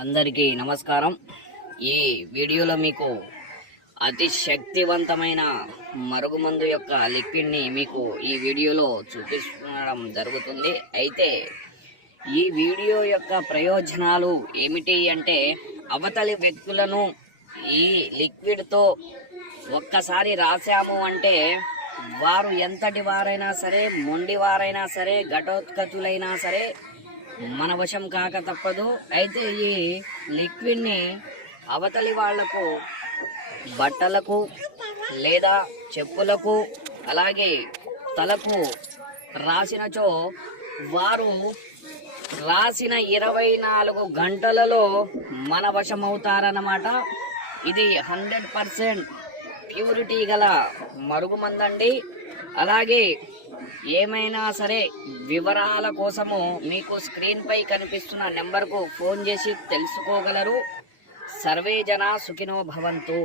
అందరికీ నమస్కారం. ఈ వీడియోలో మీకు అతి శక్తివంతమైన మరుగుమందు యొక్క లిక్విడ్ని మీకు ఈ వీడియోలో చూపించడం జరుగుతుంది. అయితే ఈ వీడియో యొక్క ప్రయోజనాలు ఏమిటి అంటే, అవతలి వ్యక్తులను ఈ లిక్విడ్తో ఒక్కసారి రాసాము అంటే వారు ఎంతటి వారైనా సరే, మొండి వారైనా సరే, ఘటోత్కచులైనా సరే మన వశం కాక తప్పదు. అయితే ఈ లిక్విడ్ని అవతలి వాళ్లకు బట్టలకు లేదా చెప్పులకు అలాగే తలకు రాసినచో వారు రాసిన 24 గంటలలో మన వశమవుతారన్నమాట. ఇది 100% ప్యూరిటీ గల మరుగుమందండి. అలాగే ఏమైనా సరే వివరాల కోసము మీకు స్క్రీన్ పై కనిపిస్తున్న నెంబర్కు ఫోన్ చేసి తెలుసుకోగలరు. సర్వే జన సుఖినో భవంతు.